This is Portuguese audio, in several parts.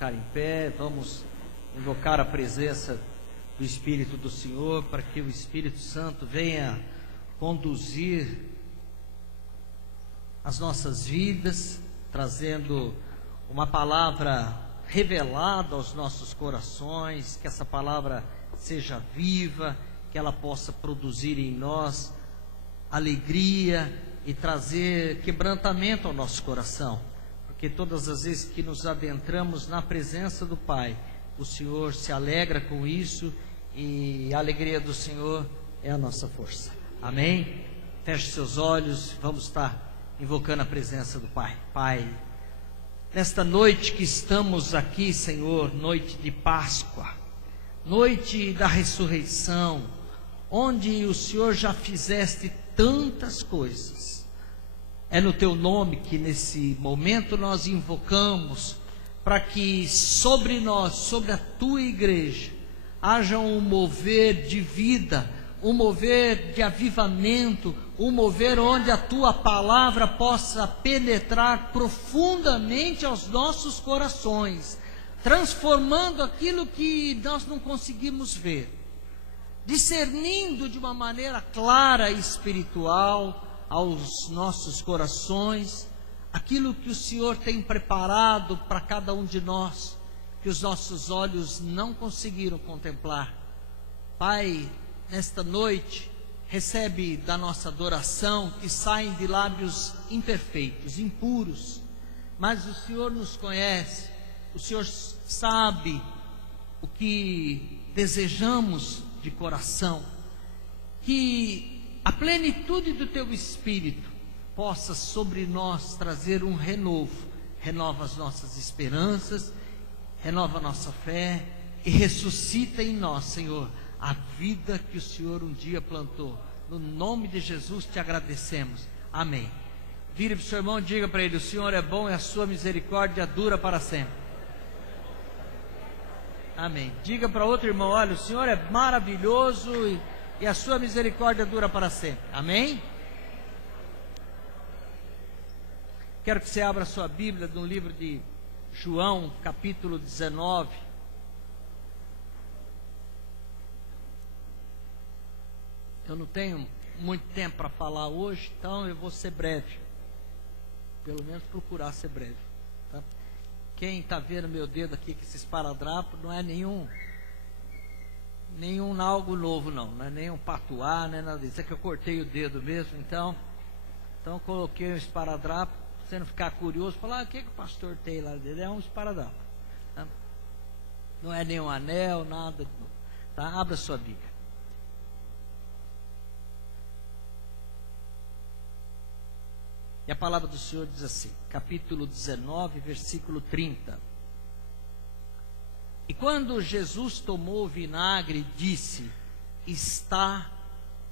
colocar em pé, vamos invocar a presença do Espírito do Senhor, para que o Espírito Santo venha conduzir as nossas vidas, trazendo uma palavra revelada aos nossos corações, que essa palavra seja viva, que ela possa produzir em nós alegria e trazer quebrantamento ao nosso coração, porque todas as vezes que nos adentramos na presença do Pai, o Senhor se alegra com isso, e a alegria do Senhor é a nossa força. Amém? Feche seus olhos, vamos estar invocando a presença do Pai. Pai, nesta noite que estamos aqui, Senhor, noite de Páscoa, noite da ressurreição, onde o Senhor já fizeste tantas coisas, é no Teu nome que nesse momento nós invocamos, para que sobre nós, sobre a Tua igreja, haja um mover de vida, um mover de avivamento, um mover onde a Tua palavra possa penetrar profundamente aos nossos corações, transformando aquilo que nós não conseguimos ver, discernindo de uma maneira clara e espiritual aos nossos corações aquilo que o Senhor tem preparado para cada um de nós, que os nossos olhos não conseguiram contemplar. Pai, nesta noite, recebe da nossa adoração, que saem de lábios imperfeitos, impuros, mas o Senhor nos conhece, o Senhor sabe o que desejamos de coração, que a plenitude do Teu Espírito possa sobre nós trazer um renovo, renova as nossas esperanças, renova a nossa fé e ressuscita em nós, Senhor, a vida que o Senhor um dia plantou. No nome de Jesus te agradecemos. Amém. Vire para o seu irmão e diga para ele: o Senhor é bom e a sua misericórdia dura para sempre. Amém. Diga para outro irmão: olha, o Senhor é maravilhoso e a sua misericórdia dura para sempre. Amém? Quero que você abra a sua Bíblia no livro de João, capítulo 19. Eu não tenho muito tempo para falar hoje, então eu vou ser breve. Pelo menos procurar ser breve, tá? Quem está vendo meu dedo aqui com esse esparadrapo, não é nenhum algo novo, não é nenhum patuá, não é nada disso. É que eu cortei o dedo mesmo, então coloquei um esparadrapo, para você não ficar curioso, falar: o que o pastor tem lá dentro? É um esparadrapo, tá? Não é nenhum anel, nada, tá? Abra sua Bíblia. E a palavra do Senhor diz assim, capítulo 19, versículo 30. E quando Jesus tomou o vinagre, disse: está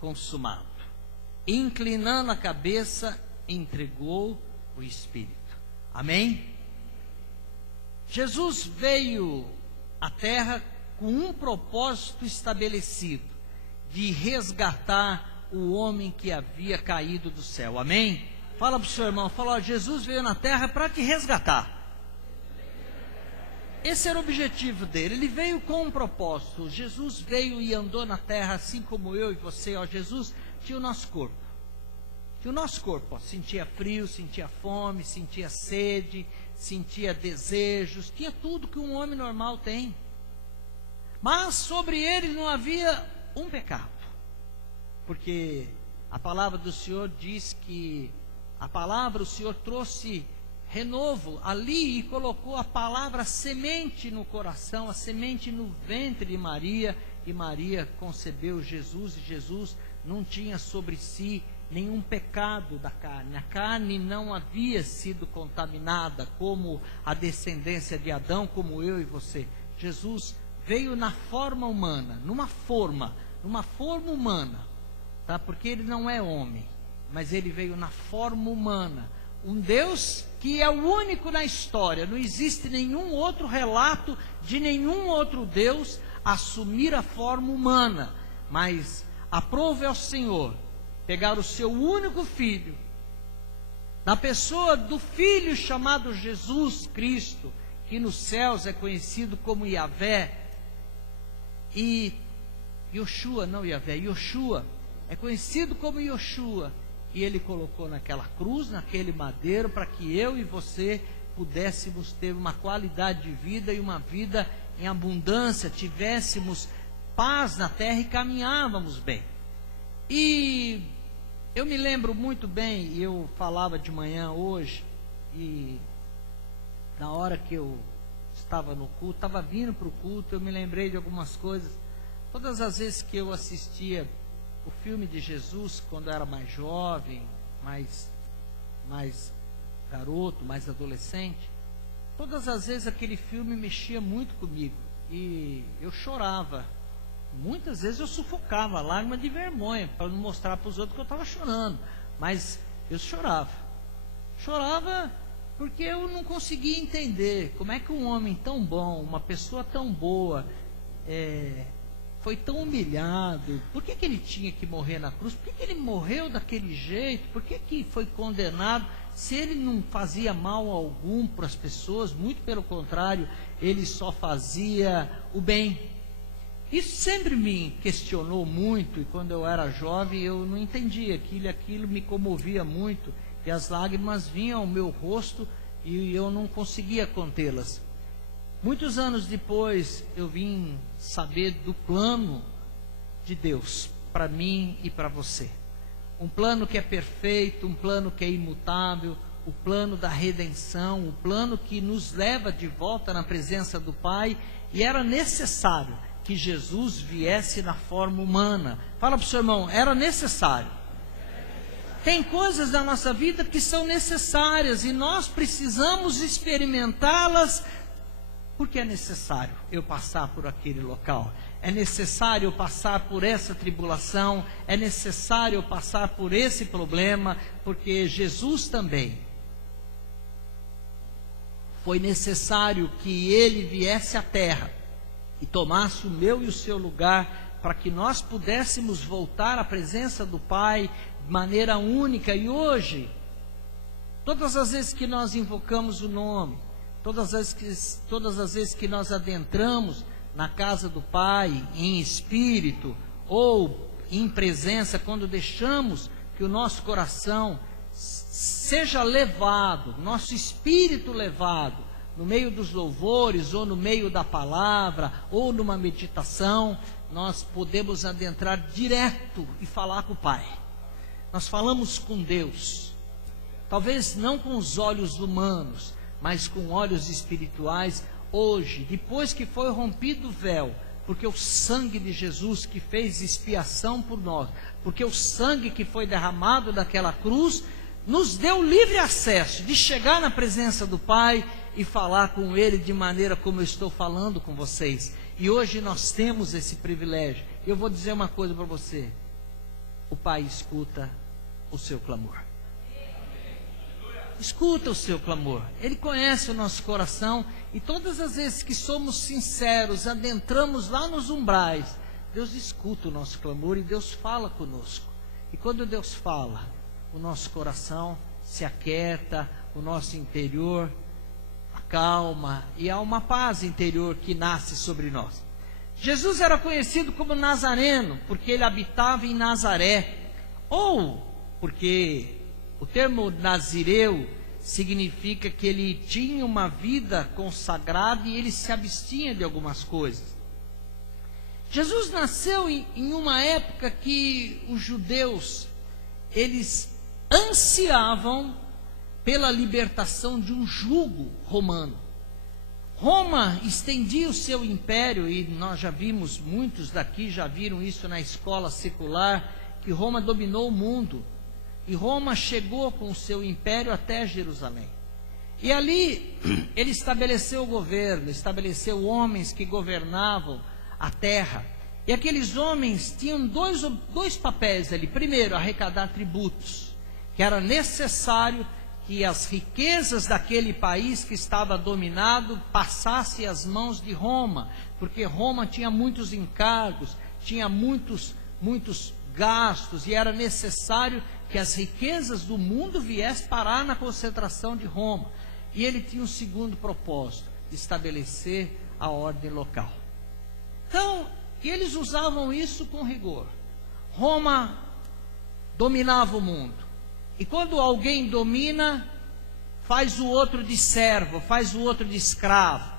consumado. Inclinando a cabeça, entregou o Espírito. Amém? Jesus veio à terra com um propósito estabelecido, de resgatar o homem que havia caído do céu. Amém? Fala para o seu irmão, fala: ó, Jesus veio na terra para te resgatar. Esse era o objetivo dele, ele veio com um propósito. Jesus veio e andou na terra assim como eu e você. Ó, Jesus tinha o nosso corpo. Tinha o nosso corpo, ó, sentia frio, sentia fome, sentia sede, sentia desejos, tinha tudo que um homem normal tem. Mas sobre ele não havia um pecado, porque a palavra do Senhor diz que o Senhor trouxe renovo ali e colocou a palavra semente no coração, a semente no ventre de Maria, e Maria concebeu Jesus, e Jesus não tinha sobre si nenhum pecado da carne. A carne não havia sido contaminada como a descendência de Adão, como eu e você. Jesus veio na forma humana, numa forma humana, tá? Porque ele não é homem, mas ele veio na forma humana. Um Deus que é o único na história. Não existe nenhum outro relato de nenhum outro Deus assumir a forma humana. Mas aprove ao Senhor pegar o seu único filho, na pessoa do Filho chamado Jesus Cristo, que nos céus é conhecido como Yahvé, e Yoshua, não Yahvé, Yoshua, é conhecido como Yoshua, e ele colocou naquela cruz, naquele madeiro, para que eu e você pudéssemos ter uma qualidade de vida e uma vida em abundância, tivéssemos paz na terra e caminhávamos bem. E eu me lembro muito bem, eu falava de manhã hoje, e na hora que eu estava no culto, estava vindo para o culto, eu me lembrei de algumas coisas. Todas as vezes que eu assistia o filme de Jesus, quando eu era mais jovem, mais garoto, mais adolescente, todas as vezes aquele filme mexia muito comigo, e eu chorava. Muitas vezes eu sufocava, lágrima de vergonha, para não mostrar para os outros que eu estava chorando, mas eu chorava porque eu não conseguia entender como é que um homem tão bom, uma pessoa tão boa, foi tão humilhado. Por que ele tinha que morrer na cruz? Por que ele morreu daquele jeito? Por que foi condenado? Se ele não fazia mal algum para as pessoas, muito pelo contrário, ele só fazia o bem. Isso sempre me questionou muito, e quando eu era jovem eu não entendia aquilo me comovia muito, e as lágrimas vinham ao meu rosto e eu não conseguia contê-las. Muitos anos depois eu vim saber do plano de Deus para mim e para você. Um plano que é perfeito, um plano que é imutável, o plano da redenção, o plano que nos leva de volta na presença do Pai, e era necessário que Jesus viesse na forma humana. Fala para o seu irmão, era necessário. Tem coisas da nossa vida que são necessárias e nós precisamos experimentá-las, porque é necessário eu passar por aquele local, é necessário eu passar por essa tribulação, é necessário eu passar por esse problema, porque Jesus também foi necessário que ele viesse à terra e tomasse o meu e o seu lugar, para que nós pudéssemos voltar à presença do Pai de maneira única. E hoje, todas as vezes que nós invocamos o nome, todas as vezes que nós adentramos na casa do Pai, em espírito ou em presença, quando deixamos que o nosso coração seja levado, nosso espírito levado, no meio dos louvores, ou no meio da palavra, ou numa meditação, nós podemos adentrar direto e falar com o Pai. Nós falamos com Deus, talvez não com os olhos humanos, mas com olhos espirituais, hoje, depois que foi rompido o véu, porque o sangue de Jesus que fez expiação por nós, porque o sangue que foi derramado daquela cruz, nos deu livre acesso de chegar na presença do Pai e falar com Ele de maneira como eu estou falando com vocês. E hoje nós temos esse privilégio. Eu vou dizer uma coisa para você: o Pai escuta o seu clamor. Escuta o seu clamor. Ele conhece o nosso coração, e todas as vezes que somos sinceros, adentramos lá nos umbrais, Deus escuta o nosso clamor e Deus fala conosco. E quando Deus fala, o nosso coração se aquieta, o nosso interior acalma, e há uma paz interior que nasce sobre nós. Jesus era conhecido como Nazareno, porque ele habitava em Nazaré, ou porque o termo nazireu significa que ele tinha uma vida consagrada e ele se abstinha de algumas coisas. Jesus nasceu em uma época que os judeus, eles ansiavam pela libertação de um jugo romano. Roma estendia o seu império, e nós já vimos, muitos daqui já viram isso na escola secular, que Roma dominou o mundo. E Roma chegou com o seu império até Jerusalém. E ali ele estabeleceu o governo, estabeleceu homens que governavam a terra. E aqueles homens tinham dois papéis ali. Primeiro, arrecadar tributos, que era necessário que as riquezas daquele país que estava dominado passassem às mãos de Roma, porque Roma tinha muitos encargos, tinha muitos gastos, e era necessário que as riquezas do mundo viessem parar na concentração de Roma. E ele tinha um segundo propósito, estabelecer a ordem local. Então, eles usavam isso com rigor. Roma dominava o mundo. E quando alguém domina, faz o outro de servo, faz o outro de escravo.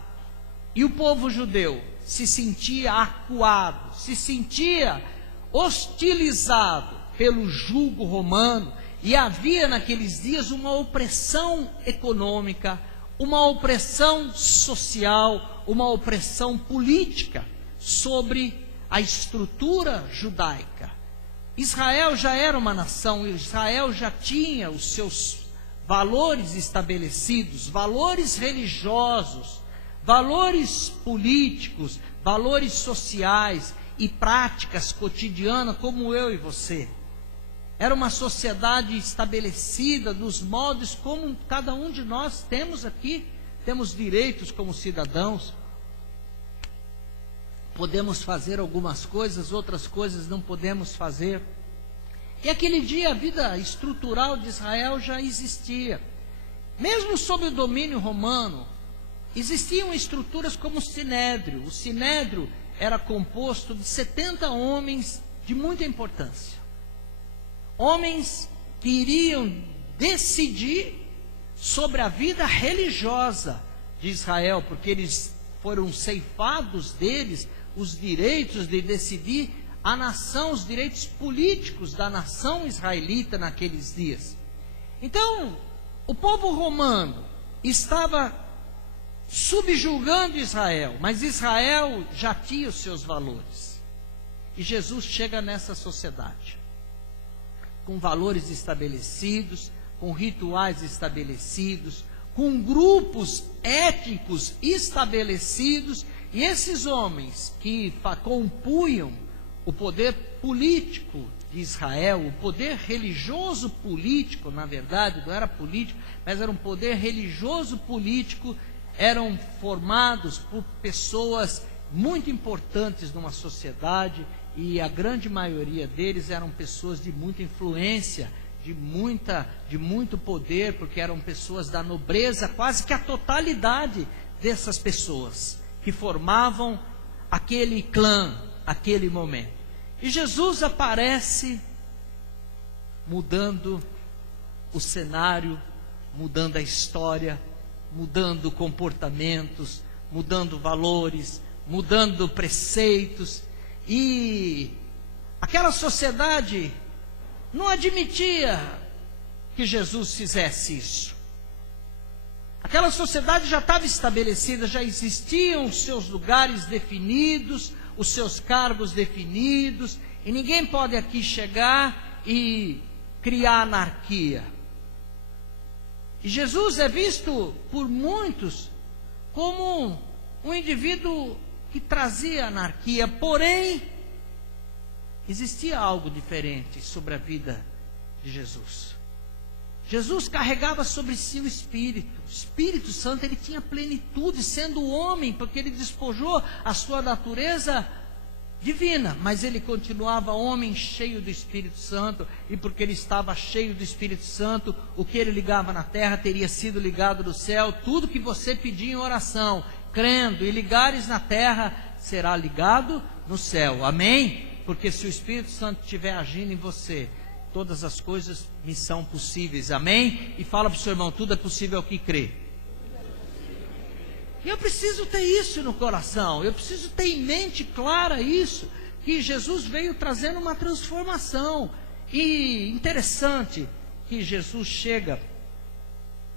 E o povo judeu se sentia acuado, se sentia hostilizado pelo jugo romano. E havia naqueles dias uma opressão econômica, uma opressão social, uma opressão política sobre a estrutura judaica. Israel já era uma nação, Israel já tinha os seus valores estabelecidos, valores religiosos, valores políticos, valores sociais e práticas cotidianas como eu e você. Era uma sociedade estabelecida nos moldes como cada um de nós temos aqui. Temos direitos como cidadãos. Podemos fazer algumas coisas, outras coisas não podemos fazer. E aquele dia a vida estrutural de Israel já existia. Mesmo sob o domínio romano, existiam estruturas como o Sinédrio. O Sinédrio era composto de 70 homens de muita importância. Homens que iriam decidir sobre a vida religiosa de Israel, porque eles foram ceifados deles os direitos de decidir a nação, os direitos políticos da nação israelita naqueles dias. Então, o povo romano estava subjugando Israel, mas Israel já tinha os seus valores. E Jesus chega nessa sociedade, com valores estabelecidos, com rituais estabelecidos, com grupos étnicos estabelecidos, e esses homens que compunham o poder político de Israel, o poder religioso político, na verdade, não era político, mas era um poder religioso político, eram formados por pessoas muito importantes numa sociedade, e a grande maioria deles eram pessoas de muita influência, de muito poder, porque eram pessoas da nobreza, quase que a totalidade dessas pessoas que formavam aquele clã, aquele momento. E Jesus aparece mudando o cenário, mudando a história, mudando comportamentos, mudando valores, mudando preceitos. E aquela sociedade não admitia que Jesus fizesse isso. Aquela sociedade já estava estabelecida, já existiam os seus lugares definidos, os seus cargos definidos, e ninguém pode aqui chegar e criar anarquia. E Jesus é visto por muitos como um indivíduo que trazia anarquia, porém, existia algo diferente sobre a vida de Jesus. Jesus carregava sobre si o Espírito Santo, ele tinha plenitude, sendo homem, porque ele despojou a sua natureza divina, mas ele continuava homem cheio do Espírito Santo, e porque ele estava cheio do Espírito Santo, o que ele ligava na terra teria sido ligado no céu. Tudo que você pedir em oração, crendo e ligares na terra, será ligado no céu, amém? Porque se o Espírito Santo estiver agindo em você, todas as coisas me são possíveis, amém? E fala para o seu irmão, tudo é possível ao que crê. E eu preciso ter isso no coração, eu preciso ter em mente clara isso, que Jesus veio trazendo uma transformação. E interessante que Jesus chega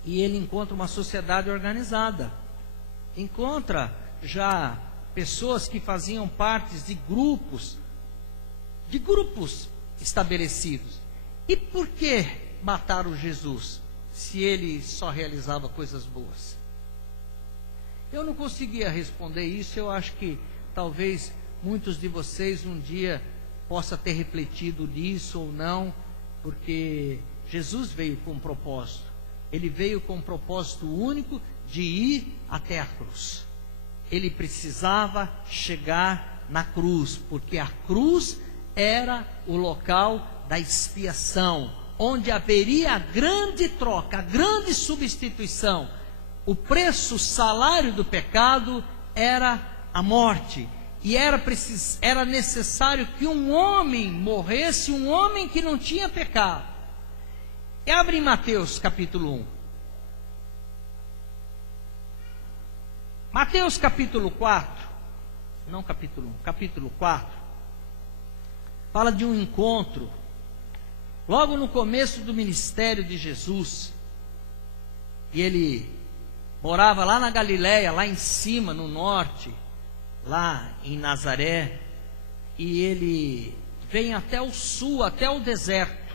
e ele encontra uma sociedade organizada, encontra já pessoas que faziam parte de grupos estabelecidos. E por que mataram Jesus, se ele só realizava coisas boas? Eu não conseguia responder isso. Eu acho que talvez muitos de vocês um dia possa ter refletido nisso ou não, porque Jesus veio com um propósito. Ele veio com um propósito único de ir até a cruz. Ele precisava chegar na cruz, porque a cruz era o local da expiação, onde haveria a grande troca, a grande substituição o preço, o salário do pecado era a morte. E era necessário que um homem morresse, um homem que não tinha pecado. E abre em Mateus capítulo 1. Mateus capítulo 4, não capítulo 1, capítulo 4, fala de um encontro, logo no começo do ministério de Jesus. E ele morava lá na Galileia, lá em cima, no norte, lá em Nazaré, e ele vem até o sul, até o deserto,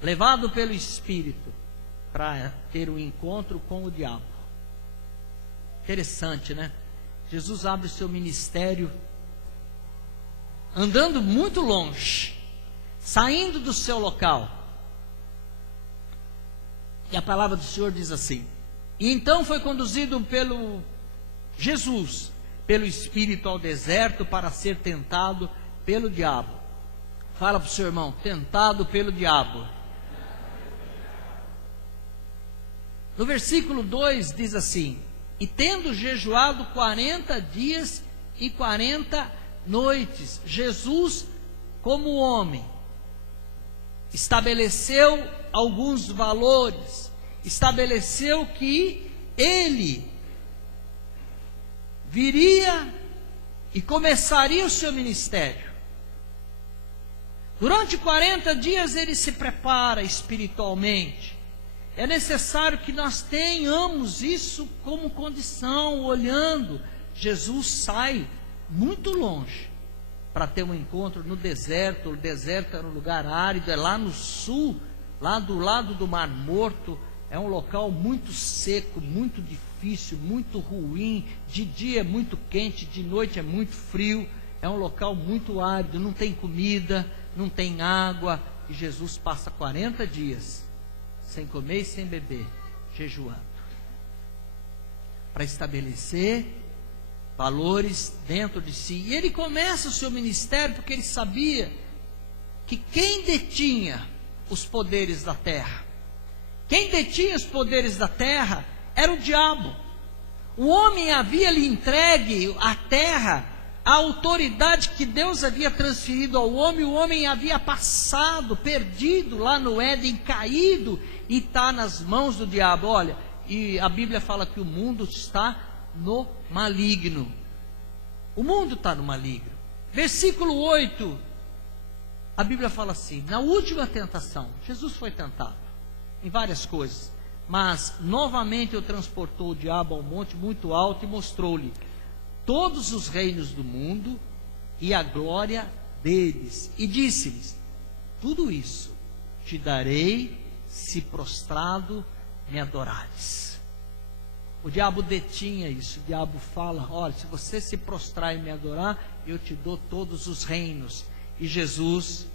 levado pelo Espírito, para ter um encontro com o diabo. Interessante, né? Jesus abre o seu ministério andando muito longe, saindo do seu local. E a palavra do Senhor diz assim: e então foi conduzido pelo Jesus, pelo Espírito ao deserto para ser tentado pelo diabo. Fala para o seu irmão: tentado pelo diabo. No versículo 2 diz assim: e tendo jejuado 40 dias e 40 noites, Jesus, como homem, estabeleceu alguns valores, estabeleceu que ele viria e começaria o seu ministério. Durante 40 dias ele se prepara espiritualmente. É necessário que nós tenhamos isso como condição, olhando. Jesus sai muito longe para ter um encontro no deserto. O deserto era um lugar árido, é lá no sul, lá do lado do Mar Morto. É um local muito seco, muito difícil, muito ruim. De dia é muito quente, de noite é muito frio. É um local muito árido, não tem comida, não tem água. E Jesus passa 40 dias sem comer e sem beber, jejuando, para estabelecer valores dentro de si. E ele começa o seu ministério porque ele sabia que quem detinha os poderes da terra, quem detinha os poderes da terra era o diabo. O homem havia lhe entregue a terra, a autoridade que Deus havia transferido ao homem. O homem havia passado, perdido lá no Éden, caído, e está nas mãos do diabo. Olha, e a Bíblia fala que o mundo está no maligno. O mundo está no maligno. Versículo 8, a Bíblia fala assim: na última tentação, Jesus foi tentado em várias coisas, mas novamente o transportou o diabo ao monte muito alto e mostrou-lhe todos os reinos do mundo e a glória deles, e disse-lhes: tudo isso te darei se prostrado me adorares. O diabo detinha isso. O diabo fala: olha, se você se prostrar e me adorar, eu te dou todos os reinos. E Jesus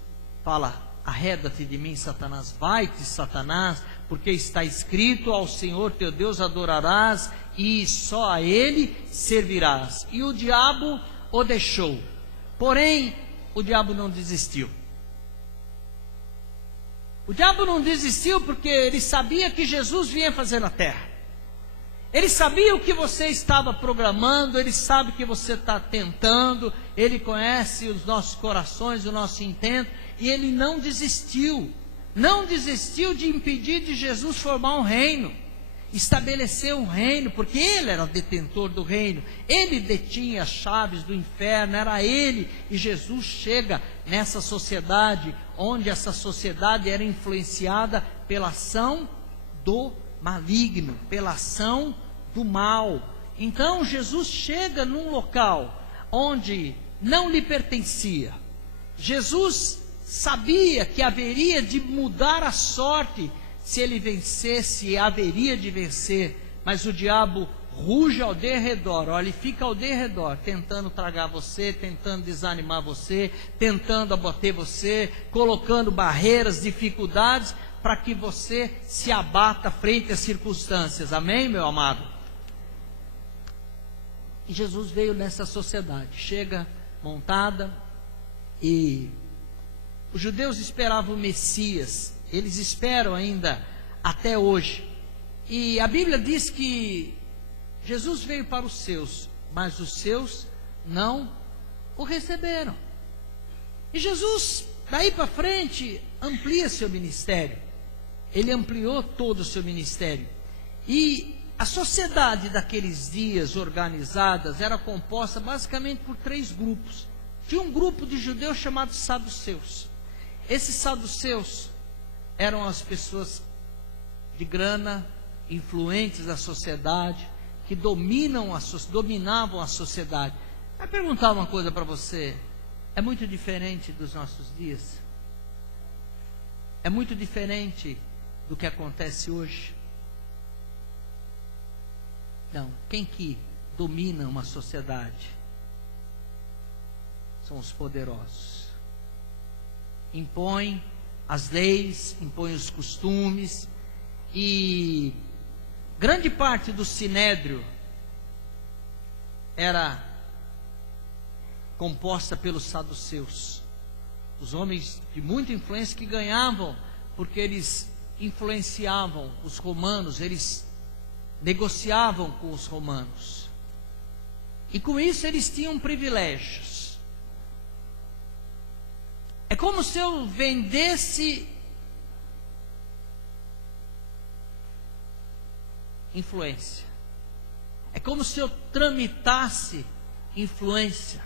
fala: arreda-te de mim, Satanás, vai-te, Satanás, porque está escrito: ao Senhor teu Deus adorarás e só a Ele servirás. E o diabo o deixou. Porém, o diabo não desistiu. O diabo não desistiu porque ele sabia que Jesus vinha fazer na terra. Ele sabia o que você estava programando, ele sabe o que você está tentando, ele conhece os nossos corações, o nosso intento, e ele não desistiu. Não desistiu de impedir de Jesus formar um reino, estabelecer um reino, porque ele era o detentor do reino, ele detinha as chaves do inferno, era ele. E Jesus chega nessa sociedade, onde essa sociedade era influenciada pela ação do maligno, pela ação do mal. Então Jesus chega num local onde não lhe pertencia. Jesus sabia que haveria de mudar a sorte. Se ele vencesse, haveria de vencer. Mas o diabo ruge ao derredor. Olha, ele fica ao derredor, tentando tragar você, tentando desanimar você, tentando abater você, colocando barreiras, dificuldades, para que você se abata frente às circunstâncias. Amém, meu amado? E Jesus veio nessa sociedade, chega montada, e os judeus esperavam o Messias. Eles esperam ainda até hoje. E a Bíblia diz que Jesus veio para os seus, mas os seus não o receberam. E Jesus, daí para frente, amplia seu ministério. Ele ampliou todo o seu ministério. E a sociedade daqueles dias organizadas era composta basicamente por 3 grupos. Tinha um grupo de judeus chamados saduceus. Esses saduceus eram as pessoas de grana, influentes da sociedade, que dominavam a sociedade. Vai perguntar uma coisa para você: é muito diferente dos nossos dias? É muito diferente do que acontece hoje? Não. Quem que domina uma sociedade? São os poderosos. Impõem as leis, impõem os costumes, e grande parte do sinédrio era composta pelos saduceus, os homens de muita influência que ganhavam porque eles influenciavam os romanos, eles negociavam com os romanos, e com isso eles tinham privilégios. É como se eu vendesse influência. É como se eu tramitasse influência.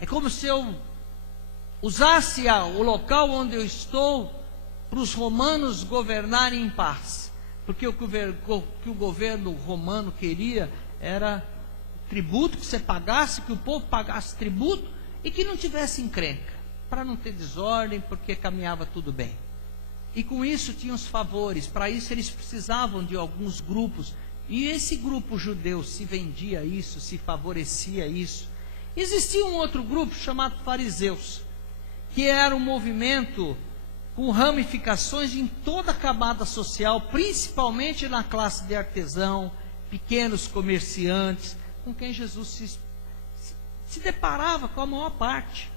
É como se eu usasse o local onde eu estou para os romanos governarem em paz. Porque o que o governo romano queria era tributo, que você pagasse, que o povo pagasse tributo e que não tivesse encrenca, para não ter desordem, porque caminhava tudo bem. E com isso tinham os favores. Para isso eles precisavam de alguns grupos, e esse grupo judeu se vendia isso, se favorecia isso. Existia um outro grupo chamado fariseus, que era um movimento com ramificações em toda a camada social, principalmente na classe de artesão, pequenos comerciantes, com quem Jesus se deparava com a maior parte.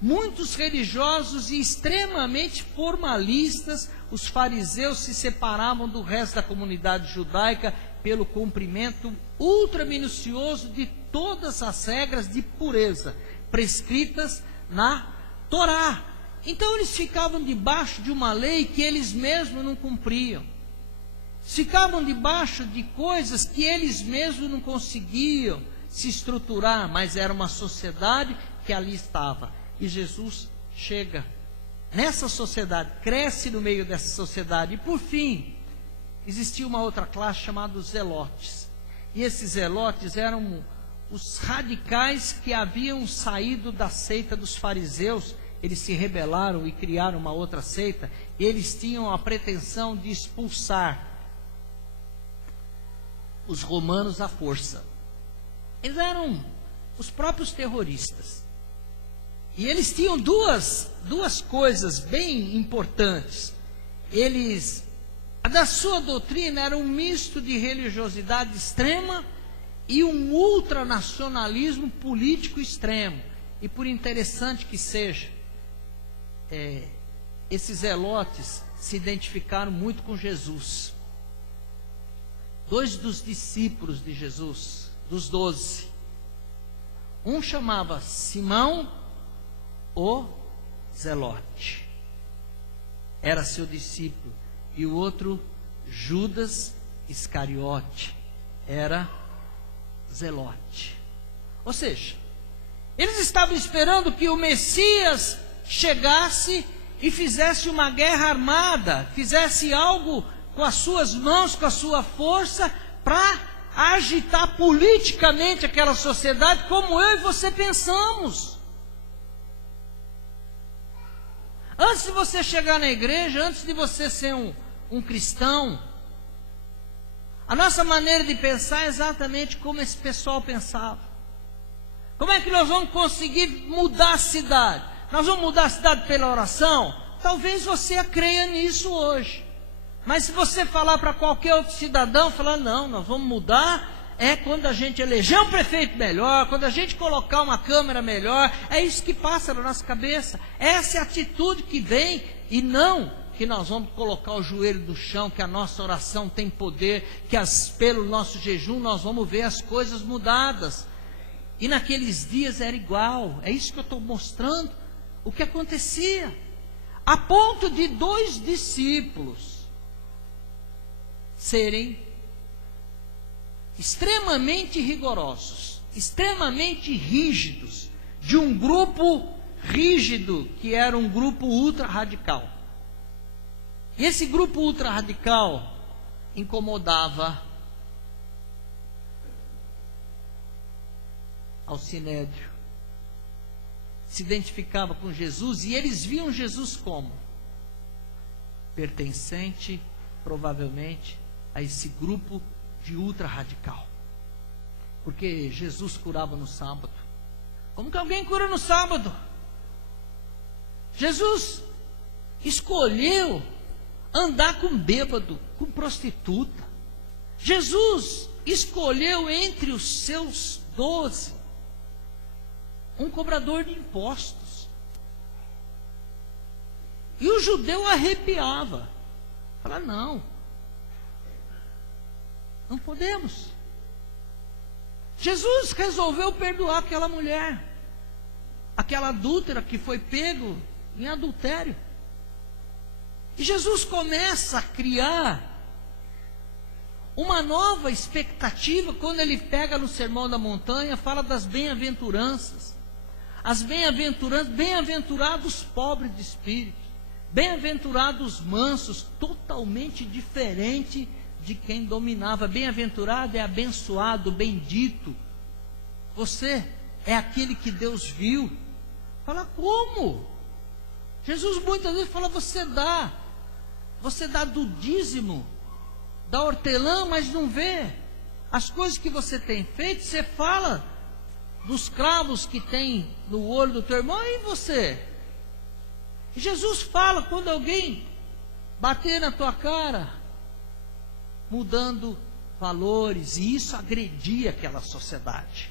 Muitos religiosos e extremamente formalistas, os fariseus se separavam do resto da comunidade judaica pelo cumprimento ultra minucioso de todas as regras de pureza prescritas na Torá. Então eles ficavam debaixo de uma lei que eles mesmos não cumpriam. Ficavam debaixo de coisas que eles mesmos não conseguiam se estruturar, mas era uma sociedade que ali estava. E Jesus chega nessa sociedade, cresce no meio dessa sociedade. E por fim, existia uma outra classe chamada os zelotes. E esses zelotes eram os radicais que haviam saído da seita dos fariseus. Eles se rebelaram e criaram uma outra seita. E eles tinham a pretensão de expulsar os romanos à força. Eles eram os próprios terroristas. E eles tinham duas coisas bem importantes. A da sua doutrina era um misto de religiosidade extrema e um ultranacionalismo político extremo. E por interessante que seja, esses zelotes se identificaram muito com Jesus. 2 dos discípulos de Jesus, dos 12, um chamava Simão o Zelote, era seu discípulo, e o outro, Judas Iscariote, era Zelote. Ou seja, eles estavam esperando que o Messias chegasse e fizesse uma guerra armada, fizesse algo com as suas mãos, com a sua força, para agitar politicamente aquela sociedade, como eu e você pensamos. Antes de você chegar na igreja, antes de você ser um cristão, a nossa maneira de pensar é exatamente como esse pessoal pensava. Como é que nós vamos conseguir mudar a cidade? Nós vamos mudar a cidade pela oração? Talvez você creia nisso hoje. Mas se você falar para qualquer outro cidadão, falar, não, nós vamos mudar, quando a gente eleger um prefeito melhor, quando a gente colocar uma câmara melhor, é isso que passa na nossa cabeça. Essa é a atitude que vem, e não que nós vamos colocar o joelho no chão, que a nossa oração tem poder, que pelo nosso jejum nós vamos ver as coisas mudadas. E naqueles dias era igual. É isso que eu estou mostrando, o que acontecia, a ponto de 2 discípulos serem extremamente rigorosos, extremamente rígidos, de um grupo rígido, que era um grupo ultra radical. E esse grupo ultra radical incomodava ao Sinédrio, se identificava com Jesus, e eles viam Jesus como pertencente, provavelmente, a esse grupo de ultra radical, porque Jesus curava no sábado. Como que alguém cura no sábado? Jesus escolheu andar com bêbado, com prostituta. Jesus escolheu entre os seus 12 um cobrador de impostos. E o judeu arrepiava. Fala, não podemos. Jesus resolveu perdoar aquela mulher, aquela adúltera que foi pego em adultério. E Jesus começa a criar uma nova expectativa quando ele pega no Sermão da Montanha, fala das bem-aventuranças. As bem-aventuranças, bem-aventurados pobres de espírito, bem-aventurados mansos, totalmente diferente de quem dominava. Bem-aventurado é abençoado, bendito. Você é aquele que Deus viu. Fala, como? Jesus muitas vezes fala, você dá do dízimo, da hortelã, mas não vê as coisas que você tem feito. Você fala dos cravos que tem no olho do teu irmão, e você? Jesus fala quando alguém bater na tua cara, mudando valores, e isso agredia aquela sociedade,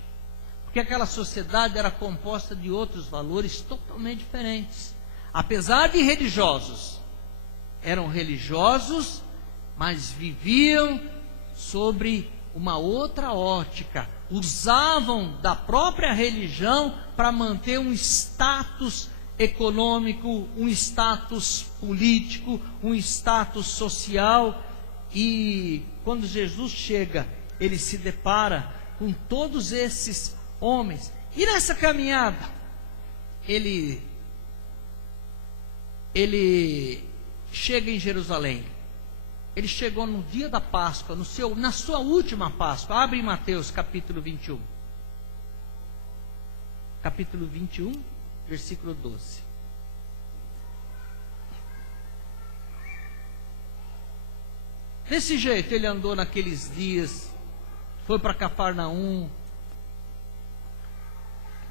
porque aquela sociedade era composta de outros valores totalmente diferentes. Apesar de religiosos, eram religiosos, mas viviam sobre uma outra ótica, usavam da própria religião para manter um status econômico, um status político, um status social. E quando Jesus chega, ele se depara com todos esses homens, e nessa caminhada ele chega em Jerusalém. Ele chegou no dia da Páscoa, na sua última Páscoa. Abre em Mateus capítulo 21. Capítulo 21, versículo 12. Desse jeito ele andou naqueles dias, foi para Cafarnaum,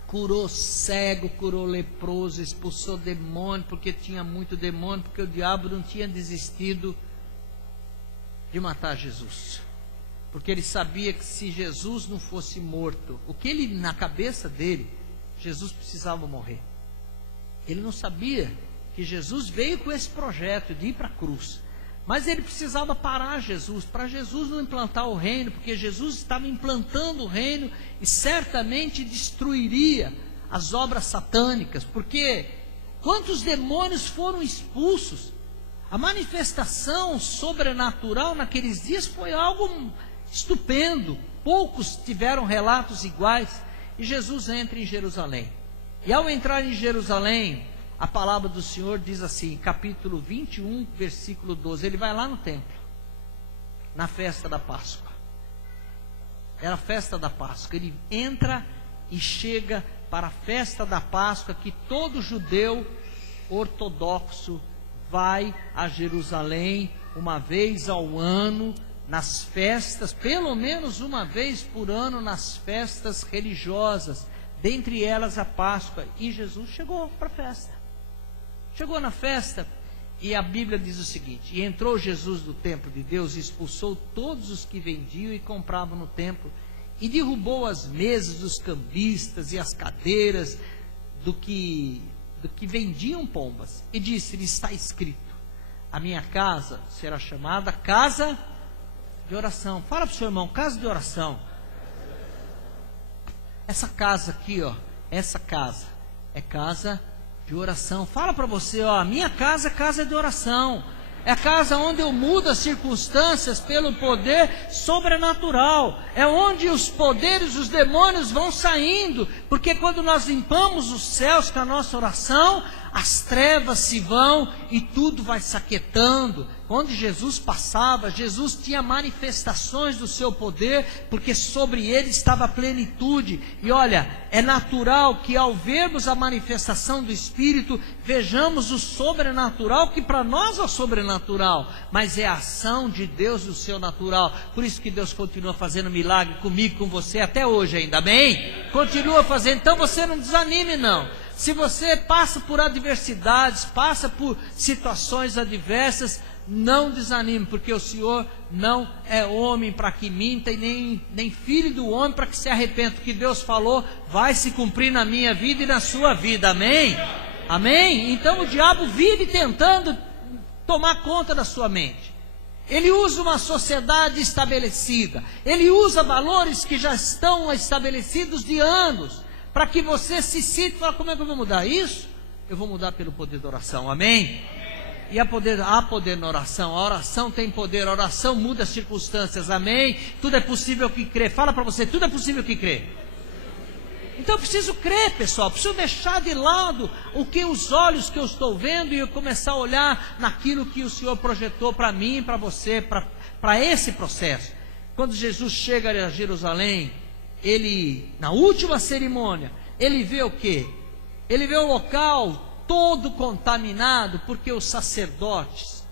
curou cego, curou leproso, expulsou demônio, porque tinha muito demônio, porque o diabo não tinha desistido de matar Jesus, porque ele sabia que se Jesus não fosse morto, na cabeça dele, Jesus precisava morrer. Ele não sabia que Jesus veio com esse projeto de ir para a cruz, mas ele precisava parar Jesus, para Jesus não implantar o reino, porque Jesus estava implantando o reino e certamente destruiria as obras satânicas, porque quantos demônios foram expulsos? A manifestação sobrenatural naqueles dias foi algo estupendo. Poucos tiveram relatos iguais. E Jesus entra em Jerusalém. E ao entrar em Jerusalém, a palavra do Senhor diz assim, capítulo 21, versículo 12. Ele vai lá no templo, na festa da Páscoa. Era a festa da Páscoa. Ele entra e chega para a festa da Páscoa, que todo judeu ortodoxo vai a Jerusalém uma vez ao ano, nas festas, pelo menos uma vez por ano, nas festas religiosas, dentre elas a Páscoa. E Jesus chegou para a festa, chegou na festa, e a Bíblia diz o seguinte: e entrou Jesus no templo de Deus, e expulsou todos os que vendiam e compravam no templo, e derrubou as mesas dos cambistas e as cadeiras do que vendiam pombas, e disse-lhe: está escrito, a minha casa será chamada casa de oração. Fala para o seu irmão, casa de oração. Essa casa aqui, ó, essa casa é casa de oração. Fala para você, ó, a minha casa é casa de oração. É a casa onde eu mudo as circunstâncias pelo poder sobrenatural. É onde os poderes, os demônios vão saindo. Porque quando nós limpamos os céus com a nossa oração, as trevas se vão e tudo vai se aquietando. Onde Jesus passava, Jesus tinha manifestações do seu poder, porque sobre ele estava a plenitude. E olha, é natural que ao vermos a manifestação do Espírito, vejamos o sobrenatural, que para nós é o sobrenatural, mas é a ação de Deus do seu natural. Por isso que Deus continua fazendo milagre comigo, com você, até hoje ainda, amém? Continua fazendo, então você não desanime não. Se você passa por adversidades, passa por situações adversas, não desanime, porque o Senhor não é homem para que minta, e nem filho do homem para que se arrependa. O que Deus falou vai se cumprir na minha vida e na sua vida, amém? Amém? Então o diabo vive tentando tomar conta da sua mente. Ele usa uma sociedade estabelecida, ele usa valores que já estão estabelecidos de anos, para que você se sinta e fale, como é que eu vou mudar isso? Eu vou mudar pelo poder da oração, amém? E há poder na oração, a oração tem poder, a oração muda as circunstâncias, amém? Tudo é possível que crê. Fala para você, tudo é possível que crê. Então eu preciso crer, pessoal, preciso deixar de lado os olhos que eu estou vendo, e eu começar a olhar naquilo que o Senhor projetou para mim, para você, para esse processo. Quando Jesus chega a Jerusalém, ele, na última cerimônia, ele vê o quê? Ele vê o local todo contaminado, porque os sacerdotes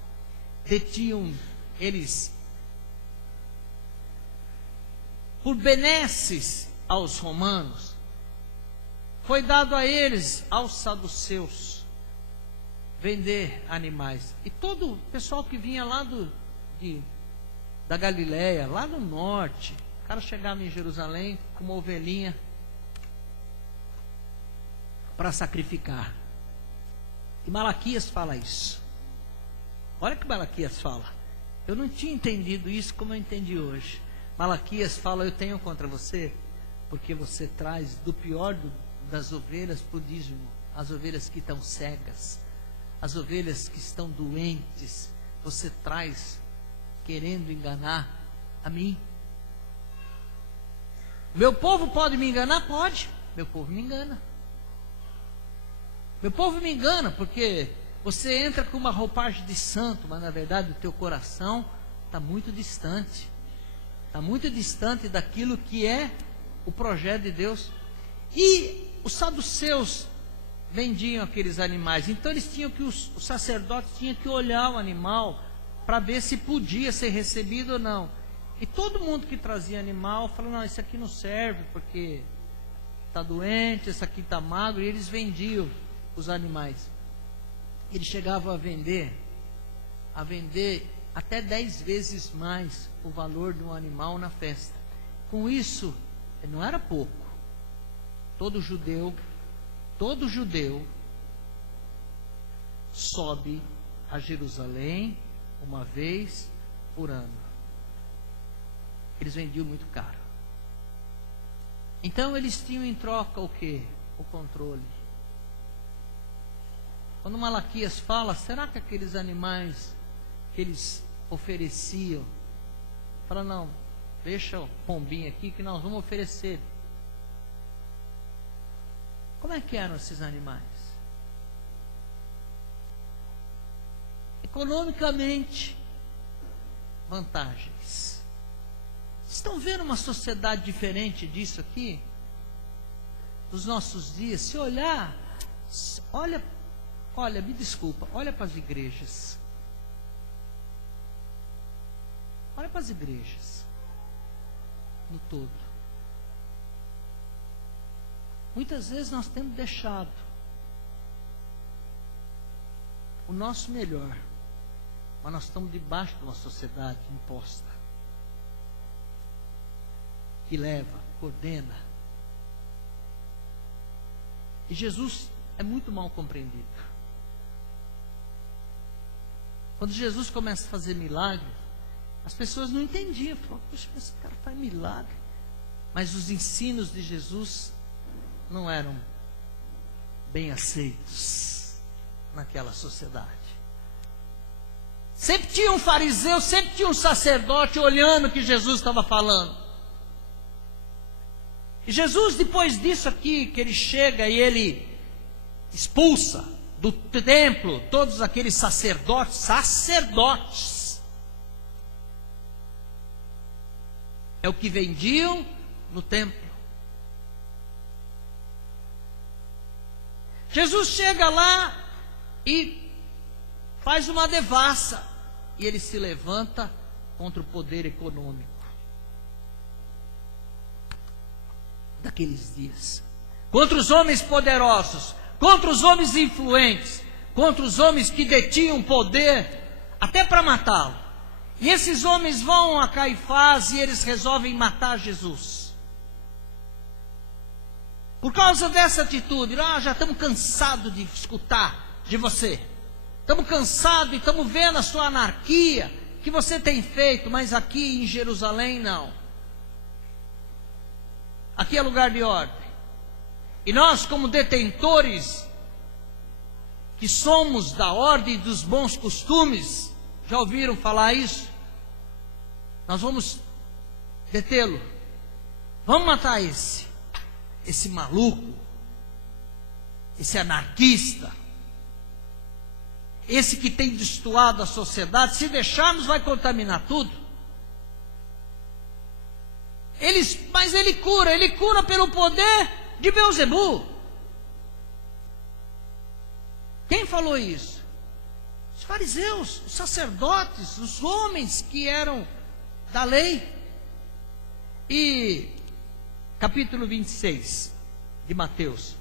detinham eles por benesses aos romanos. Foi dado a eles, aos saduceus, vender animais. E todo o pessoal que vinha lá da Galileia, lá no norte, o cara chegava em Jerusalém com uma ovelhinha para sacrificar. E Malaquias fala isso. Olha o que Malaquias fala. Eu não tinha entendido isso como eu entendi hoje. Malaquias fala, eu tenho contra você, porque você traz do pior das ovelhas para o dízimo. As ovelhas que estão cegas, as ovelhas que estão doentes, você traz querendo enganar a mim. Meu povo pode me enganar? Pode. Meu povo me engana. Meu povo me engana, porque você entra com uma roupagem de santo, mas na verdade o teu coração está muito distante. Está muito distante daquilo que é o projeto de Deus. E os saduceus vendiam aqueles animais. Então eles tinham que, os sacerdotes tinham que olhar o animal para ver se podia ser recebido ou não. E todo mundo que trazia animal falou, não, isso aqui não serve, porque está doente, esse aqui está magro. E eles vendiam os animais. Eles chegavam a vender até 10 vezes mais o valor de um animal na festa. Com isso, não era pouco. Todo judeu sobe a Jerusalém uma vez por ano. Eles vendiam muito caro. Então eles tinham em troca o quê? O controle. Quando Malaquias fala, será que aqueles animais que eles ofereciam, fala, não, deixa o pombinho aqui que nós vamos oferecer. Como é que eram esses animais? Economicamente, vantagens. Estão vendo uma sociedade diferente disso aqui? Dos nossos dias? Se olhar, olha, me desculpa, olha para as igrejas. Olha para as igrejas, no todo. Muitas vezes nós temos deixado o nosso melhor, mas nós estamos debaixo de uma sociedade imposta, que leva, coordena. E Jesus é muito mal compreendido. Quando Jesus começa a fazer milagre, as pessoas não entendiam. Falavam, poxa, esse cara faz milagre. Mas os ensinos de Jesus não eram bem aceitos naquela sociedade. Sempre tinha um fariseu, sempre tinha um sacerdote olhando o que Jesus estava falando. E Jesus, depois disso aqui, que ele chega e ele expulsa do templo todos aqueles sacerdotes, é o que vendiam no templo. Jesus chega lá e faz uma devassa, e ele se levanta contra o poder econômico daqueles dias, contra os homens poderosos, contra os homens influentes, contra os homens que detinham poder até para matá-lo. E esses homens vão a Caifás e eles resolvem matar Jesus. Por causa dessa atitude, já estamos cansados de escutar de você. Estamos cansados e estamos vendo a sua anarquia que você tem feito, mas aqui em Jerusalém não. Aqui é lugar de ordem. E nós, como detentores, que somos da ordem dos bons costumes, já ouviram falar isso? Nós vamos detê-lo. Vamos matar esse maluco, esse anarquista, esse que tem destoado a sociedade. Se deixarmos, vai contaminar tudo. Mas ele cura pelo poder de Beelzebu. Quem falou isso? Os fariseus, os sacerdotes, os homens que eram da lei. E capítulo 26 de Mateus.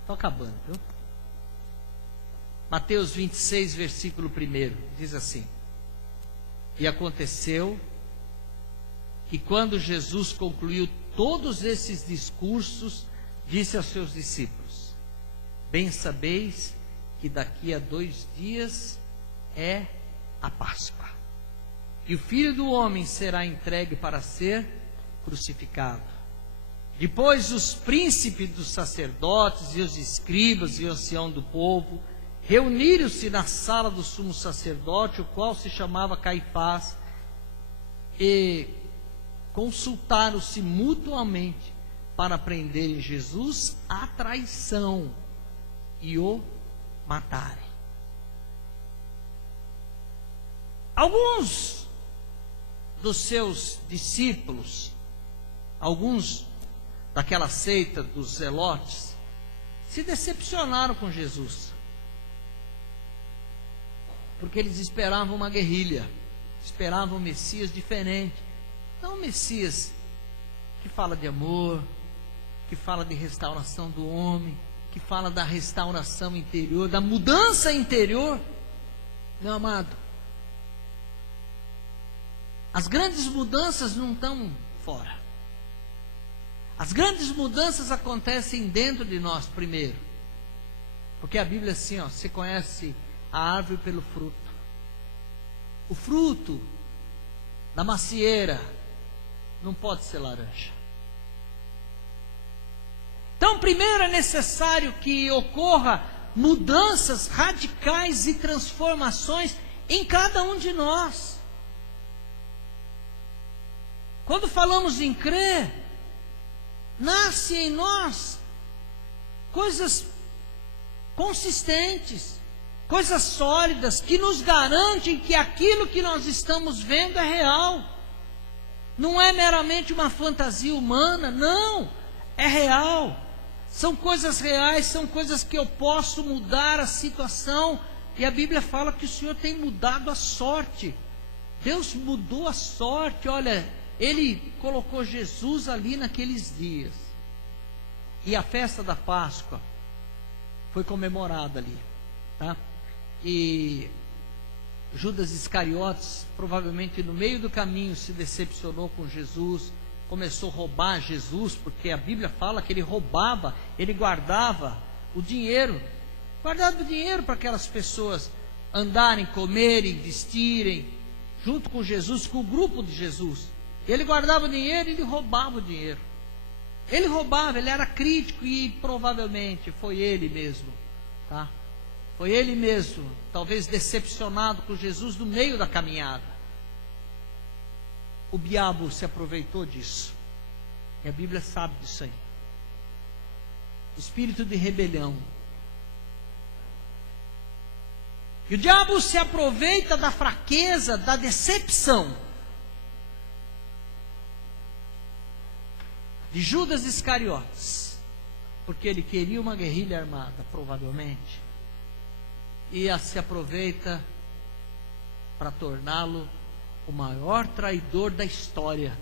Estou acabando, viu? Mateus 26, versículo 1, diz assim: E aconteceu que quando Jesus concluiu todos esses discursos, disse aos seus discípulos: Bem sabeis que daqui a 2 dias é a Páscoa, e o Filho do Homem será entregue para ser crucificado. Depois os príncipes dos sacerdotes e os escribas e o ancião do povo reuniram-se na sala do sumo sacerdote, o qual se chamava Caifás, e consultaram-se mutuamente para prenderem Jesus à traição e o matarem. Alguns dos seus discípulos, alguns daquela seita dos zelotes, se decepcionaram com Jesus, porque eles esperavam uma guerrilha, esperavam um Messias diferente, não um Messias que fala de amor, que fala de restauração do homem, que fala da restauração interior, da mudança interior. Meu amado, as grandes mudanças não estão fora. As grandes mudanças acontecem dentro de nós primeiro. Porque a Bíblia é assim, você conhece a árvore pelo fruto. O fruto da macieira não pode ser laranja. Então, primeiro é necessário que ocorra mudanças radicais e transformações em cada um de nós. Quando falamos em crer, nasce em nós coisas consistentes, coisas sólidas, que nos garantem que aquilo que nós estamos vendo é real. Não é meramente uma fantasia humana, não, é real. São coisas reais, são coisas que eu posso mudar a situação. E a Bíblia fala que o Senhor tem mudado a sorte. Deus mudou a sorte, olha, Ele colocou Jesus ali naqueles dias. E a festa da Páscoa foi comemorada ali, tá? E Judas Iscariotes, provavelmente no meio do caminho, se decepcionou com Jesus, começou a roubar Jesus, porque a Bíblia fala que ele roubava, ele guardava o dinheiro para aquelas pessoas andarem, comerem, vestirem, junto com Jesus, com o grupo de Jesus. Ele guardava o dinheiro e ele roubava o dinheiro. Ele roubava, ele era crítico e provavelmente foi ele mesmo, tá? Foi ele mesmo, talvez decepcionado com Jesus no meio da caminhada. O diabo se aproveitou disso. E a Bíblia sabe disso aí. Espírito de rebelião. E o diabo se aproveita da fraqueza, da decepção de Judas Iscariotes, porque ele queria uma guerrilha armada, provavelmente, e se aproveita para torná-lo o maior traidor da história,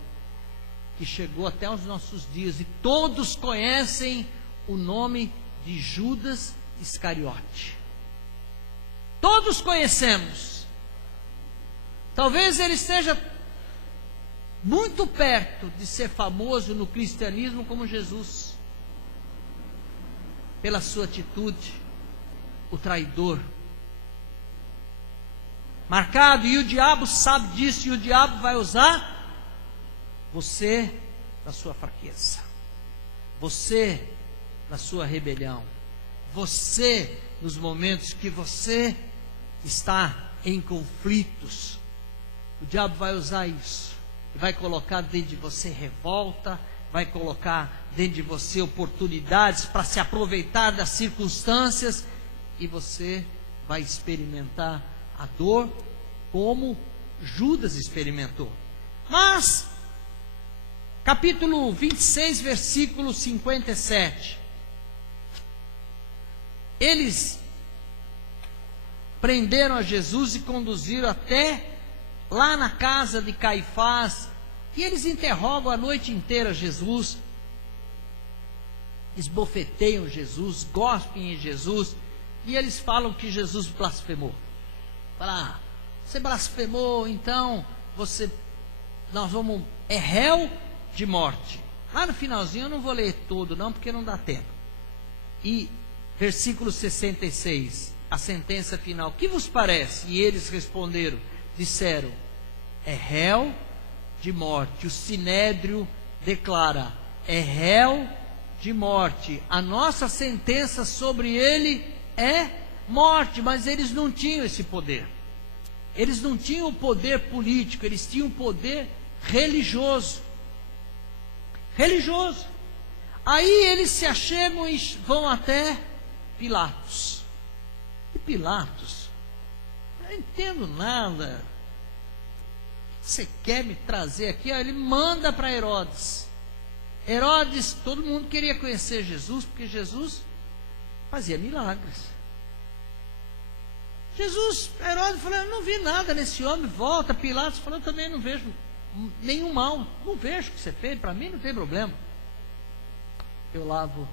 que chegou até os nossos dias, e todos conhecem o nome de Judas Iscariote. Todos conhecemos. Talvez ele esteja muito perto de ser famoso no cristianismo como Jesus, pela sua atitude, o traidor, marcado, e o diabo sabe disso, e o diabo vai usar você na sua fraqueza, você na sua rebelião, você nos momentos que você está em conflitos. O diabo vai usar isso, vai colocar dentro de você revolta, vai colocar dentro de você oportunidades para se aproveitar das circunstâncias, e você vai experimentar a dor como Judas experimentou. Mas capítulo 26, versículo 57, eles prenderam a Jesus e conduziram até lá na casa de Caifás, e eles interrogam a noite inteira Jesus, esbofeteiam Jesus, gospem em Jesus, e eles falam que Jesus blasfemou. Falam: você blasfemou, então é réu de morte. Lá no finalzinho, eu não vou ler todo não, porque não dá tempo. E versículo 66, a sentença final: que vos parece? E eles disseram: é réu de morte. O sinédrio declara: é réu de morte. A nossa sentença sobre ele é morte. Mas eles não tinham esse poder. Eles não tinham o poder político, eles tinham o poder religioso. Aí eles se achegam e vão até Pilatos. E Pilatos: eu não entendo nada, você quer me trazer aqui? Ele manda para Herodes. Herodes, todo mundo queria conhecer Jesus, porque Jesus fazia milagres. Herodes falou: eu não vi nada nesse homem, volta. Pilatos falou: eu também não vejo nenhum mal, não vejo o que você fez, para mim não tem problema. Eu lavo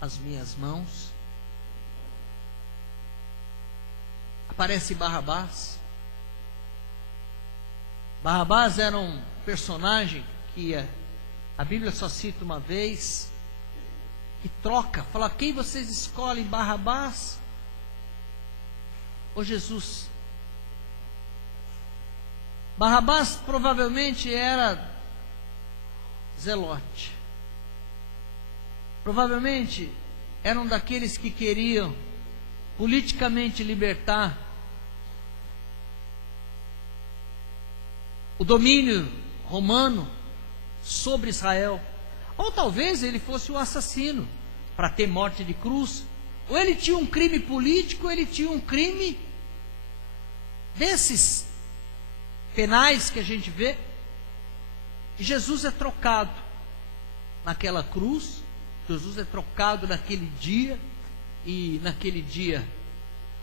as minhas mãos. Aparece Barrabás. Barrabás era um personagem que a Bíblia só cita uma vez, que troca, fala: quem vocês escolhem, Barrabás ou Jesus? Barrabás provavelmente era zelote, provavelmente era um daqueles que queriam politicamente libertar o domínio romano sobre Israel. Ou talvez ele fosse um assassino para ter morte de cruz, ou ele tinha um crime político, ou ele tinha um crime desses penais que a gente vê. E Jesus é trocado naquela cruz, Jesus é trocado naquele dia, e naquele dia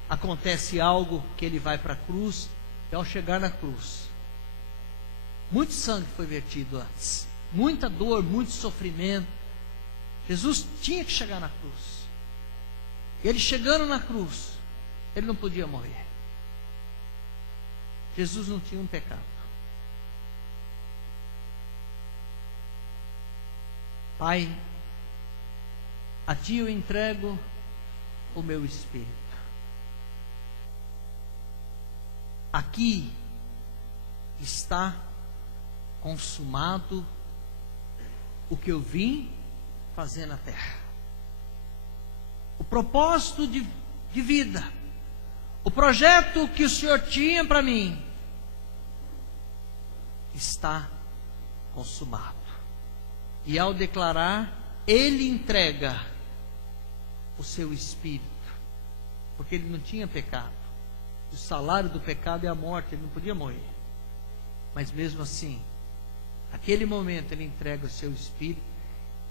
acontece algo, que ele vai para a cruz, e ao chegar na cruz, muito sangue foi vertido antes, muita dor, muito sofrimento. Jesus tinha que chegar na cruz. Ele chegando na cruz, ele não podia morrer. Jesus não tinha um pecado. Pai, a Ti eu entrego o meu espírito. Aqui está consumado o que eu vim fazer na terra. O propósito de vida, o projeto que o Senhor tinha para mim, está consumado. E ao declarar, Ele entrega o seu espírito, porque Ele não tinha pecado. O salário do pecado é a morte, Ele não podia morrer. Mas mesmo assim, naquele momento Ele entrega o seu espírito,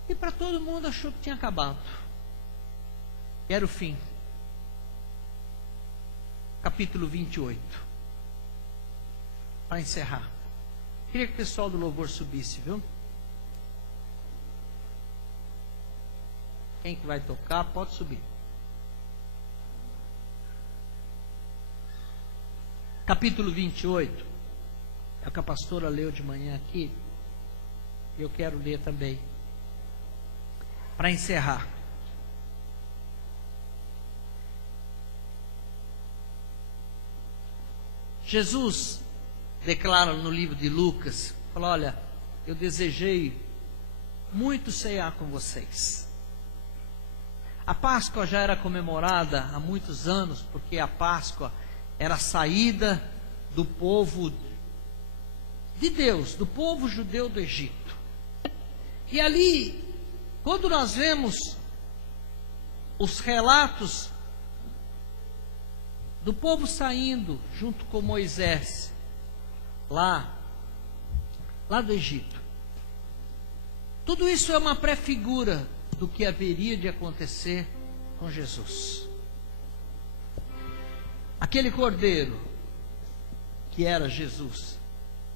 e para todo mundo achou que tinha acabado. Era o fim. Capítulo 28. Para encerrar, queria que o pessoal do louvor subisse, viu? Quem que vai tocar, pode subir. Capítulo 28. É o que a pastora leu de manhã aqui. Eu quero ler também. Para encerrar. Jesus declara no livro de Lucas, fala: olha, eu desejei muito cear com vocês. A Páscoa já era comemorada há muitos anos, porque a Páscoa era a saída do povo de Deus, do povo judeu do Egito. E ali, quando nós vemos os relatos do povo saindo junto com Moisés, lá do Egito, tudo isso é uma pré-figura do que haveria de acontecer com Jesus. Aquele cordeiro, que era Jesus,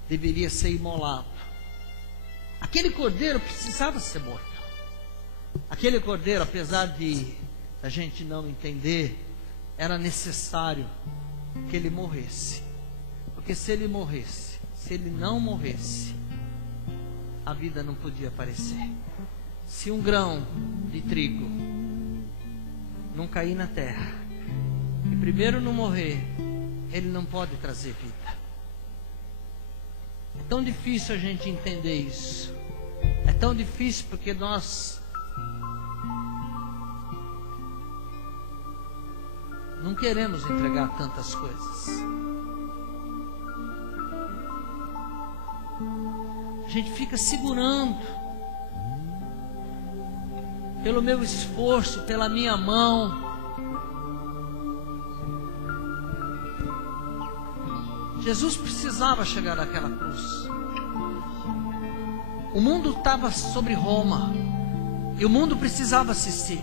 deveria ser imolado. Aquele cordeiro precisava ser morto. Aquele cordeiro, apesar de a gente não entender, era necessário que ele morresse. Porque se ele morresse, se ele não morresse, a vida não podia aparecer. Se um grão de trigo não cair na terra e primeiro não morrer, ele não pode trazer vida. É tão difícil a gente entender isso. É tão difícil porque nós não queremos entregar tantas coisas. A gente fica segurando pelo meu esforço, pela minha mão. Jesus precisava chegar naquela cruz. O mundo estava sobre Roma e o mundo precisava assistir.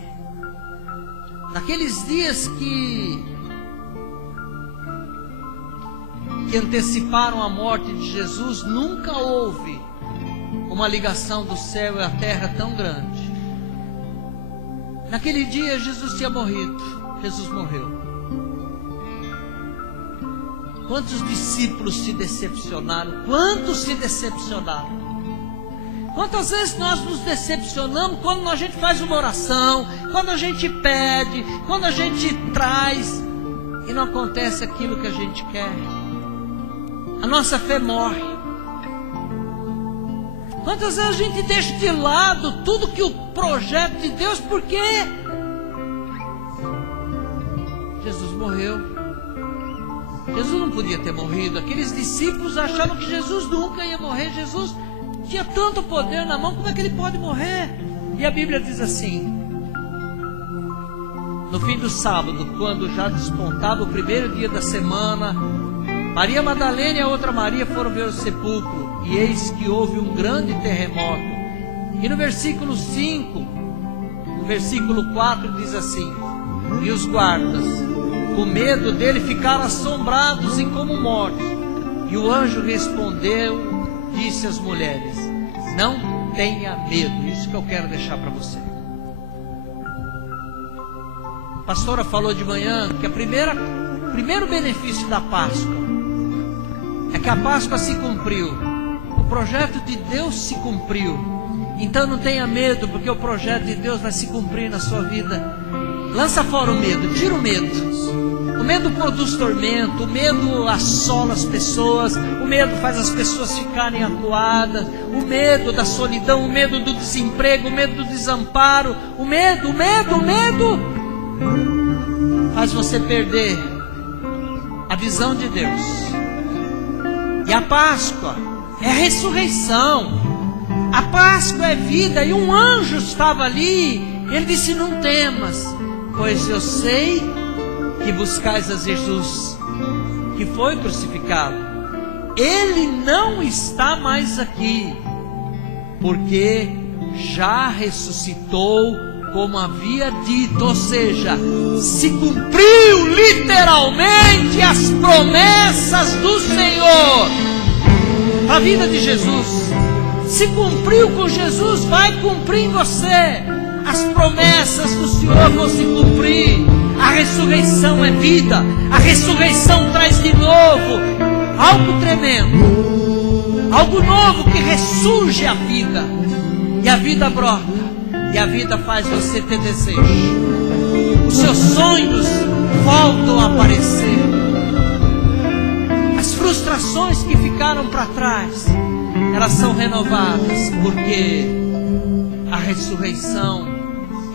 Naqueles dias que anteciparam a morte de Jesus, nunca houve uma ligação do céu e a terra tão grande. Naquele dia Jesus tinha morrido. Jesus morreu. Quantos discípulos se decepcionaram? Quantos se decepcionaram? Quantas vezes nós nos decepcionamos quando a gente faz uma oração, quando a gente pede, quando a gente traz e não acontece aquilo que a gente quer? A nossa fé morre. Quantas vezes a gente deixa de lado tudo que o projeto de Deus, porque Jesus morreu. Jesus não podia ter morrido. Aqueles discípulos acharam que Jesus nunca ia morrer. Jesus tinha tanto poder na mão, como é que ele pode morrer? E a Bíblia diz assim: no fim do sábado, quando já despontava o primeiro dia da semana, Maria Madalena e a outra Maria foram ver o sepulcro, e eis que houve um grande terremoto. E no versículo 5, no versículo 4 diz assim: e os guardas, com medo dele, ficaram assombrados e como mortos. E o anjo respondeu, disse às mulheres: não tenha medo. Isso que eu quero deixar para você. A pastora falou de manhã que o primeiro benefício da Páscoa é que a Páscoa se cumpriu. O projeto de Deus se cumpriu. Então não tenha medo, porque o projeto de Deus vai se cumprir na sua vida. Lança fora o medo, tira o medo. O medo produz tormento, o medo assola as pessoas, o medo faz as pessoas ficarem acuadas, o medo da solidão, o medo do desemprego, o medo do desamparo, o medo faz você perder a visão de Deus. E a Páscoa é a ressurreição, a Páscoa é vida. E um anjo estava ali, ele disse: não temas, pois eu sei que buscais a Jesus, que foi crucificado. Ele não está mais aqui, porque já ressuscitou, como havia dito. Ou seja, se cumpriu literalmente as promessas do Senhor. A vida de Jesus se cumpriu com Jesus, vai cumprir em você. As promessas do Senhor vão se cumprir. A ressurreição é vida. A ressurreição traz de novo algo tremendo, algo novo que ressurge a vida. E a vida brota, e a vida faz você ter desejo. Os seus sonhos voltam a aparecer. As frustrações que ficaram para trás, elas são renovadas, porque a ressurreição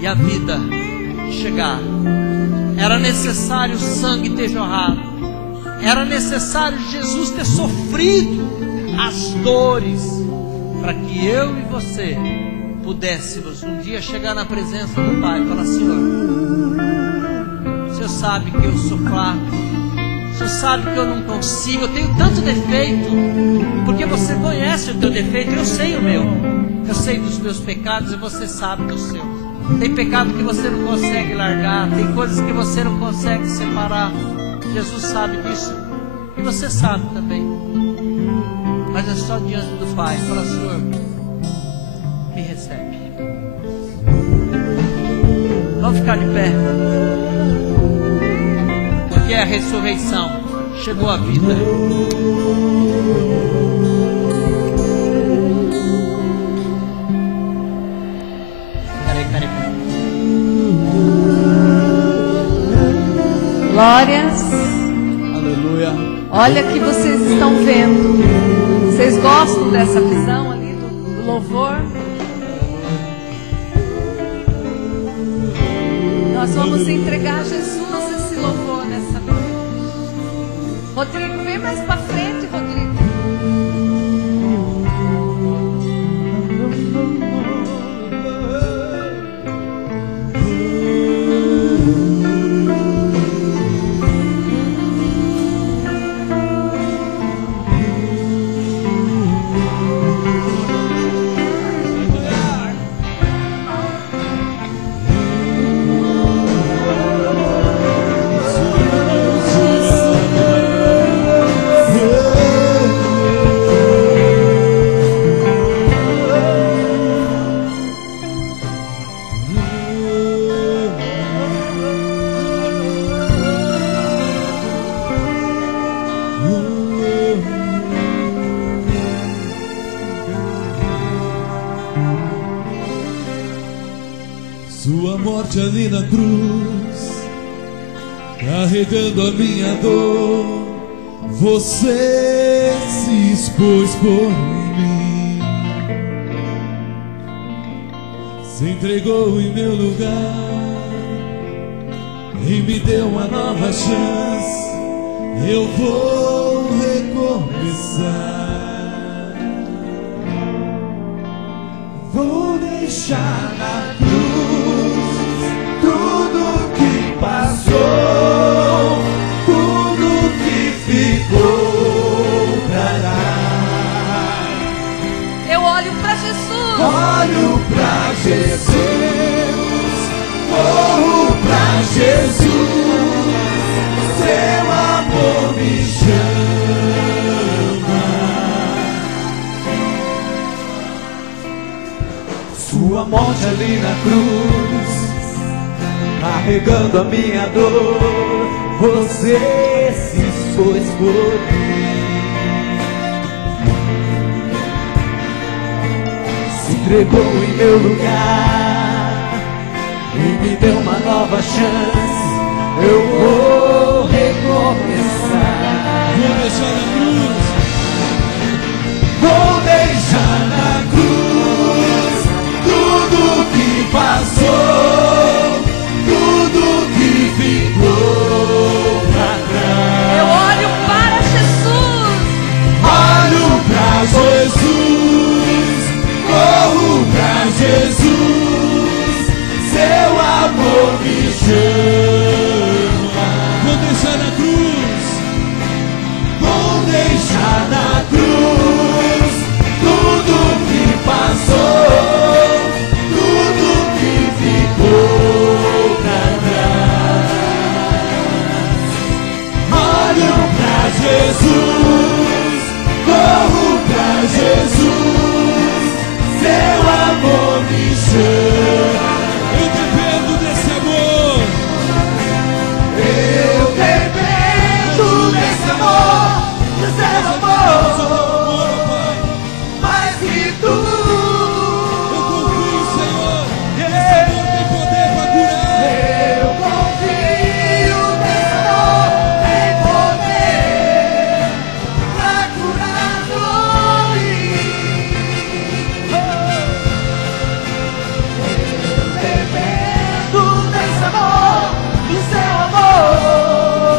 e a vida chegaram. Era necessário o sangue ter jorrado, era necessário Jesus ter sofrido as dores, para que eu e você pudéssemos um dia chegar na presença do Pai e falar: Senhor, o Senhor sabe que eu sou fraco, o Senhor sabe que eu não consigo, eu tenho tanto defeito, porque você conhece o teu defeito, eu sei o meu, eu sei dos meus pecados e você sabe dos seus. Tem pecado que você não consegue largar, tem coisas que você não consegue separar. Jesus sabe disso e você sabe também. Mas é só diante do Pai falar: Senhor, me recebe. Vamos ficar de pé, porque é a ressurreição, chegou a vida. Glórias. Aleluia. Olha que vocês estão vendo. Vocês gostam dessa visão ali do louvor? Nós vamos entregar a Jesus esse louvor nessa noite. Rodrigo, vem mais para frente, Rodrigo. Sua morte ali na cruz, carregando a minha dor, você se expôs por mim, se entregou em meu lugar e me deu uma nova chance. Eu vou recomeçar, vou deixar na cruz tudo que passou, tudo que ficou pra lá. Eu olho para Jesus. Olho pra Jesus, corro pra Jesus, seu amor me chama. Sua morte ali na cruz, carregando a minha dor, você se expôs por mim, se entregou em meu lugar e me deu uma nova chance. Eu vou recomeçar. Vou deixar na cruz. Vou deixar na cruz tudo que passou, tudo que ficou pra trás. Eu olho para Jesus. Olho pra Jesus, corro pra Jesus, seu amor me chama. Vou deixar na cruz. Vou deixar na cruz tudo que passou, tudo que ficou pra trás. Olho pra Jesus, corro pra Jesus, seu amor me chama. Eu dependo desse amor. Eu dependo desse amor, do seu amor, mais que tudo. Eu confio, Senhor. Esse amor tem poder para curar. Eu confio nesse amor, tem poder pra curar dores. Eu dependo desse amor, do seu amor,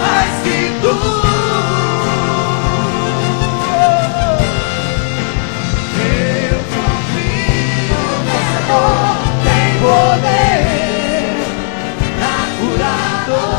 mais que tudo. Eu confio nesse amor, tem poder pra curar dores.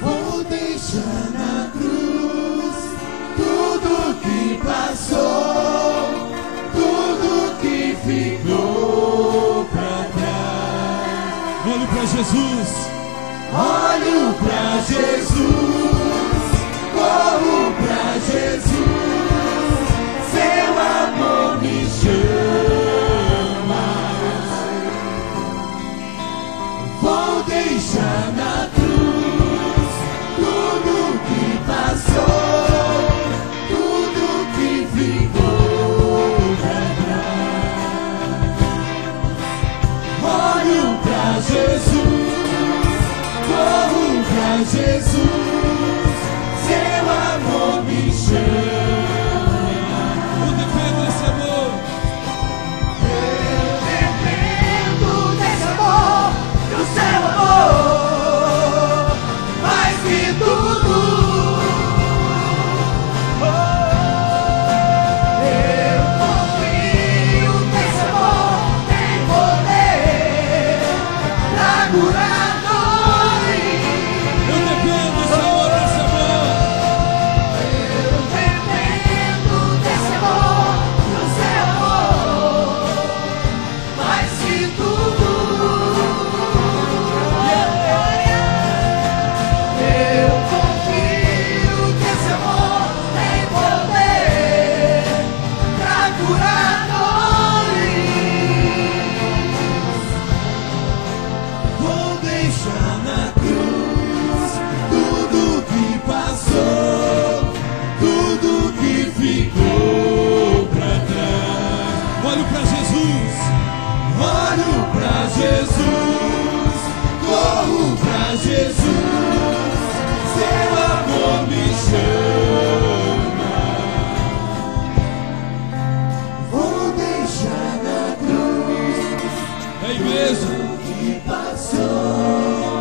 Vou deixar na cruz tudo que passou, tudo que ficou pra trás. Olho para Jesus. Olho pra Jesus, corro pra Jesus, seu amor me chama. Vou deixar na cruz tudo que passou, tudo que ficou pra trás. Olho pra Jesus, corro pra Jesus, seu amor me chama. Eu dependo desse amor. Eu dependo desse amor, do seu amor, mais que tudo. Eu confio nesse amor, tem poder pra curar dores. Eu dependo, Senhor, desse amor. Eu dependo desse amor, do seu amor, mais que tudo. Eu confio que esse amor tem poder pra curar dores. Vou deixar na cruz tudo que passou, tudo que ficou pra trás. Olho para Jesus. Olho pra Jesus, corro pra Jesus, seu amor me chama. Vou deixar na cruz É mesmo. tudo que passou,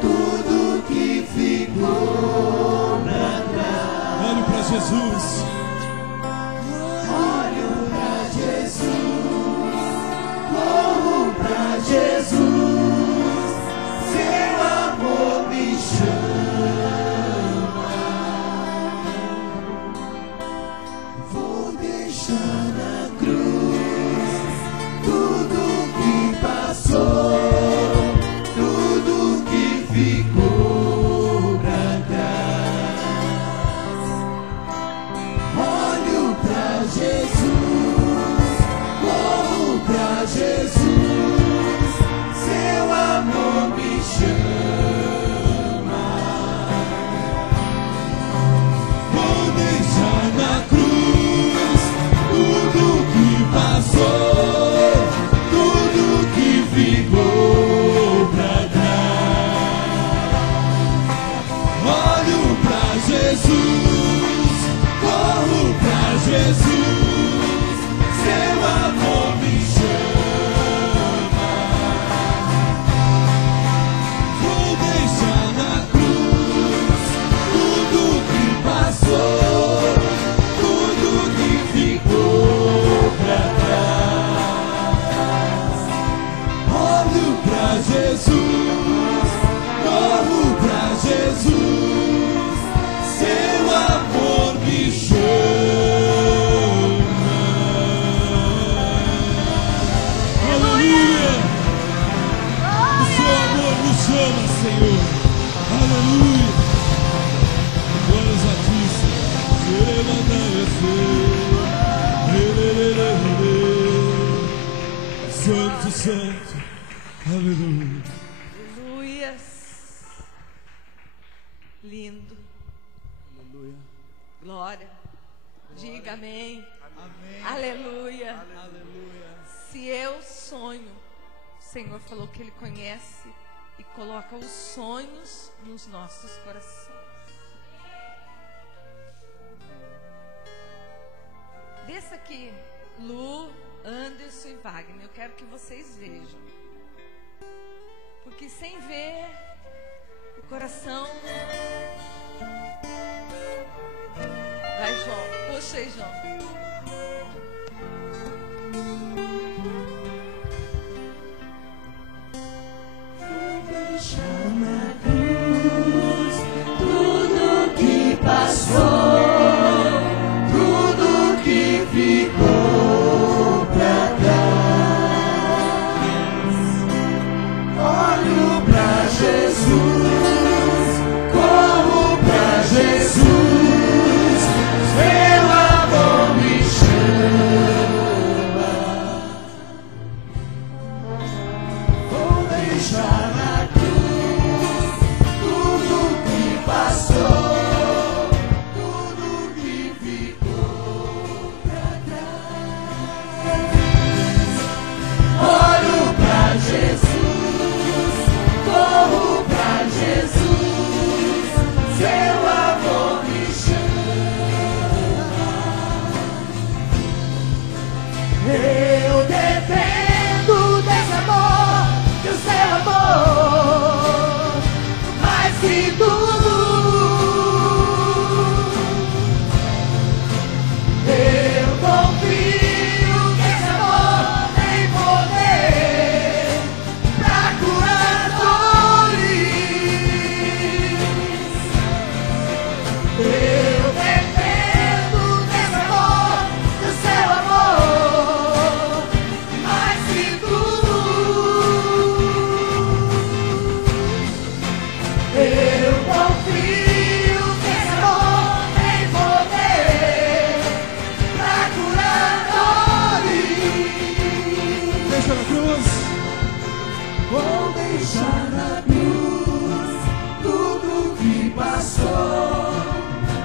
tudo que ficou pra trás. Olho para Jesus. Olho pra Jesus, corro pra Jesus, seu amor me chama. Vou deixar na cruz tudo que passou, Santo. Aleluia. Aleluias. Lindo. Aleluia. Glória. Diga amém. Amém. Aleluia. Aleluia. Se eu sonho, o Senhor falou que Ele conhece e coloca os sonhos nos nossos corações. Desça aqui, Lu, Anderson e Wagner. Eu quero que vocês vejam. Porque sem ver, o coração... Vai, João. Puxa aí, João. Na cruz, tudo que passou, tudo que ficou pra trás. Olho pra Jesus, corro pra Jesus, seu amor me chama. Vou deixar na cruz tudo que passou, tudo que ficou pra trás. Olho pra Jesus, corro pra Jesus, seu amor me chama. Eu dependo desse amor, do seu amor, mais que tudo. Eu confio que esse amor tem poder pra curar dores. Eu dependo desse amor, do seu amor, mais que tudo. Eu confio que esse amor tem poder pra curar dores. Deixa na cruz. Vou deixar na cruz tudo que passou,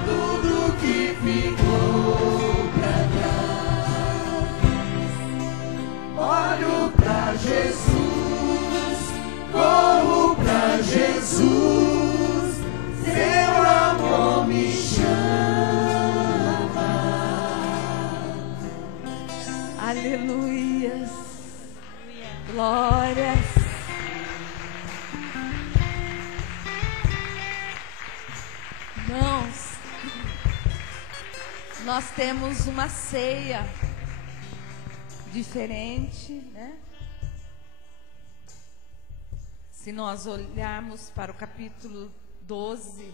tudo que ficou pra trás. Olho pra Jesus, corro pra Jesus, seu amor me chama. Aleluias. Glórias. Irmãos, nós temos uma ceia diferente, né? Se nós olharmos para o capítulo 12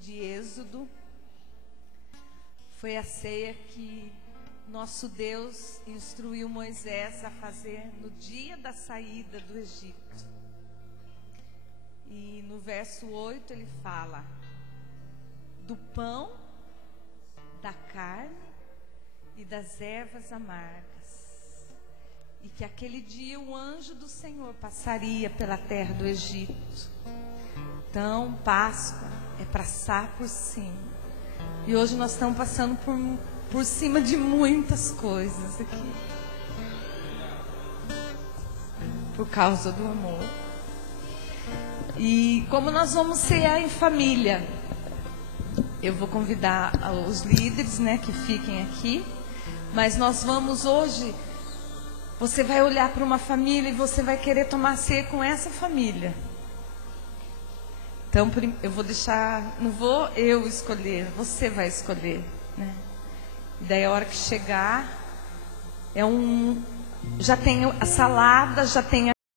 de Êxodo, foi a ceia que nosso Deus instruiu Moisés a fazer no dia da saída do Egito. E no verso 8 ele fala do pão, da carne e das ervas amargas. E que aquele dia o anjo do Senhor passaria pela terra do Egito. Então, Páscoa é passar por cima. E hoje nós estamos passando por cima de muitas coisas aqui. Por causa do amor. E como nós vamos cear em família, eu vou convidar os líderes, né, que fiquem aqui. Mas nós vamos hoje, você vai olhar para uma família e você vai querer tomar ceia com essa família. Então eu vou deixar, não vou eu escolher, você vai escolher, né? E daí a hora que chegar, já tem a salada, já tem